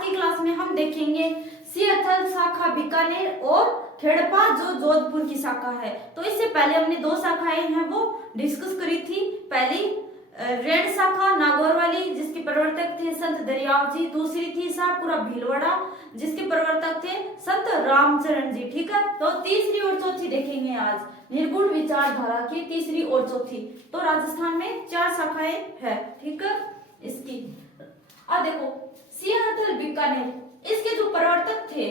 की क्लास में हम देखेंगे सियाथल शाखा बीकानेर और खेड़पा जो जोधपुर की शाखा है। तो इससे पहले हमने दो शाखाएं हैं वो डिस्कस करी थी। पहली रेड शाखा नागौर वाली जिसके प्रवर्तक थे संत दरियाव जी, दूसरी थी शाहपुरा भीलवाड़ा जिसके प्रवर्तक थे संत रामचरण जी। ठीक है, तो तीसरी और चौथी देखेंगे आज, निर्गुण विचारधारा की तीसरी और चौथी। तो राजस्थान में 4 शाखाएं है। ठीक है, इसकी अब देखो सियाथल बीकानेर, इसके जो प्रवर्तक थे,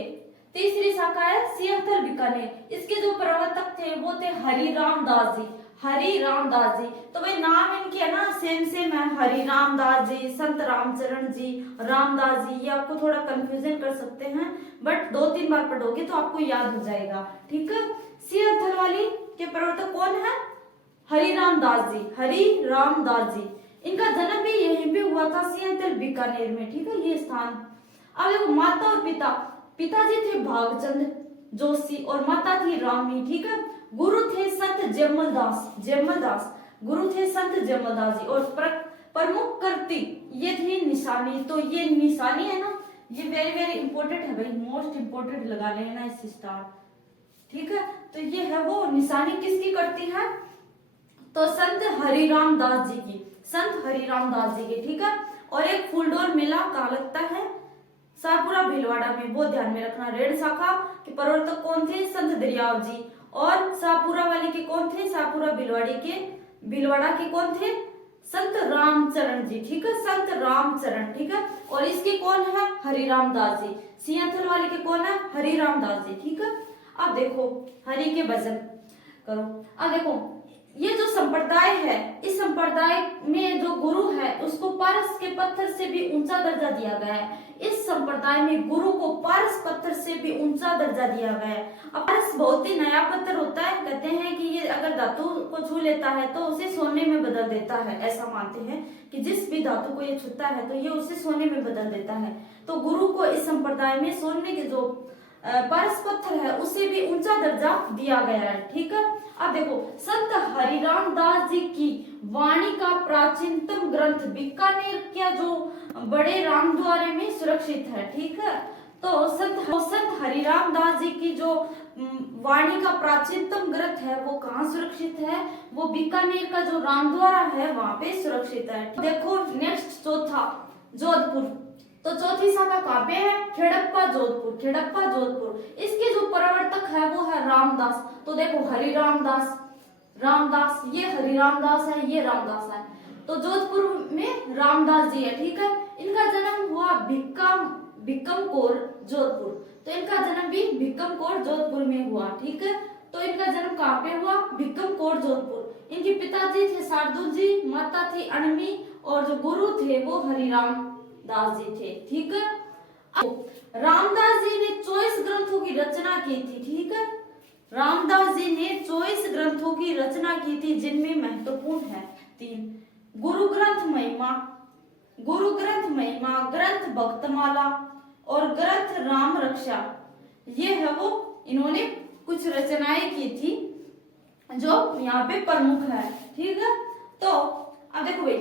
तीसरी शाखा है सियाथल बीकानेर, इसके जो प्रवर्तक थे वो थे हरिराम दास जी। हरिराम दास जी, तो भाई नाम इनके है ना सेम सेम है, हरिराम दास जी, संत रामचरण जी, रामदास जी। ये आपको थोड़ा कंफ्यूजन कर सकते हैं, बट 2-3 बार पढ़ोगे तो आपको याद हो जाएगा। ठीक है, सियाथल वाली के प्रवर्तक कौन है? हरिराम दास जी। हरिराम दास जी, इनका जन्म भी यहीं पे हुआ था सियाथल बीकानेर में। ठीक है, ये स्थान। अब देखो माता और पिता, पिताजी थे भागचंद जोशी और माता थी रामी। ठीक है, गुरु थे संत जयमल दास, जयमल दास गुरु थे संत जयमल दास जी। और प्रमुख कृति ये थी निशानी। तो ये निशानी है ना, ये वेरी वेरी इंपॉर्टेंट है भाई, मोस्ट इंपॉर्टेंट लगा लेना इस स्टार। ठीक है, तो ये है वो निशानी किसकी करती है? तो संत हरिराम दास जी की, संत हरिराम दास जी की। ठीक है, और एक फूलडोल मेला कहाँ लगता है? शाहपुरा भीलवाड़ा में, वो ध्यान में रखना। रेड शाखा के प्रवर्तक कौन थे? संत दरियाव जी। और शाहपुरा वाले के कौन थे? शाहपुरा भीलवाड़ा के कौन थे? संत रामचरण जी। ठीक है, संत रामचरण। ठीक है, और इसके कौन है? हरिराम दास जी। सियाथल वाले के कौन है? हरिराम दास जी। ठीक है, अब देखो हरि के भजन करो। अब देखो ये जो संप्रदाय है, इस संप्रदाय में जो गुरु है उसको पारस के पत्थर से भी ऊंचा दर्जा दिया गया है। इस संप्रदाय में गुरु को पारस पत्थर से भी ऊंचा दर्जा दिया गया है। अब पारस बहुत ही नया पत्थर होता है, कहते हैं कि ये अगर धातु को छू लेता है तो उसे सोने में बदल देता है। ऐसा मानते हैं कि जिस भी धातु को ये छूता है तो ये उसे सोने में बदल देता है। तो गुरु को इस संप्रदाय में सोने के जो पारस पत्थर है उसे भी ऊंचा दर्जा दिया गया है। ठीक है, अब देखो संत हरिराम दास जी की वाणी का प्राचीनतम ग्रंथ बीकानेर के जो बड़े रामद्वारे में सुरक्षित है। ठीक है, तो संत हरिराम दास जी की जो वाणी का प्राचीनतम ग्रंथ है वो कहाँ सुरक्षित है? वो बीकानेर का जो रामद्वारा है वहां पे सुरक्षित है। देखो नेक्स्ट चौथा, जोधपुर। तो चौथी शाखा कहाँ पे है? खेड़प्पा जोधपुर, खेड़प्पा जोधपुर। इसके जो प्रवर्तक है वो है रामदास। तो देखो हरिराम दास, रामदास, ये हरिराम दास है, ये रामदास है। तो जोधपुर में रामदास जी है। ठीक है, इनका जन्म हुआ भिक्कमकोर जोधपुर। तो इनका जन्म भी भिक्कमकोर जोधपुर में हुआ। ठीक है, तो इनका जन्म कहाँ पे हुआ? भिक्कमकोर जोधपुर। इनके पिताजी थे शार्दुल जी, माता थी अणमी, और जो गुरु थे वो हरिराम दास जी थे। ठीक है, रामदास जी ने 24 ग्रंथों की रचना की थी। ठीक है, रामदास जी ने 24 ग्रंथों की रचना की थी जिनमें महत्वपूर्ण है 3: गुरु ग्रंथ महिमा, ग्रंथ भक्तमाला और ग्रंथ राम रक्षा। ये है वो इन्होंने कुछ रचनाएं की थी जो यहाँ पे प्रमुख है। ठीक है, तो अब देखो भाई,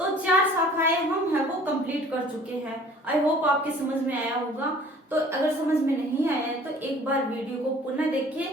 तो 4 शाखाएं हम है वो कंप्लीट कर चुके हैं। आई होप आपके समझ में आया होगा। तो अगर समझ में नहीं आया है तो एक बार वीडियो को पुनः देखिए